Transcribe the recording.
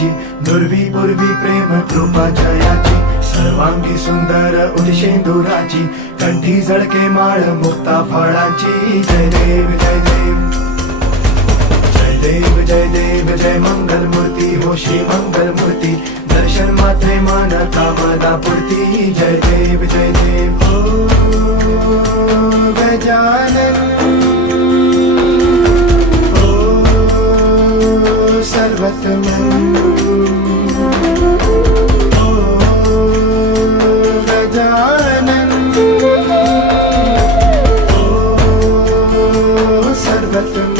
जयाची, दुर्वी पूर्वी प्रेम कृपा जयाची, सर्वांगी सुंदर उदिशेंदुराची, कंठी झळके माळ मुक्ता फळाची. जय देव जय देव जय देव जय देव जय मंगल मूर्ती हो श्री मंगल मूर्ती, दर्शन मात्रे मन कामना पूर्ती. जय देव जय देव ओ गजानन ओ सर्वतमन ओ गजानन ओ सर्वतमन.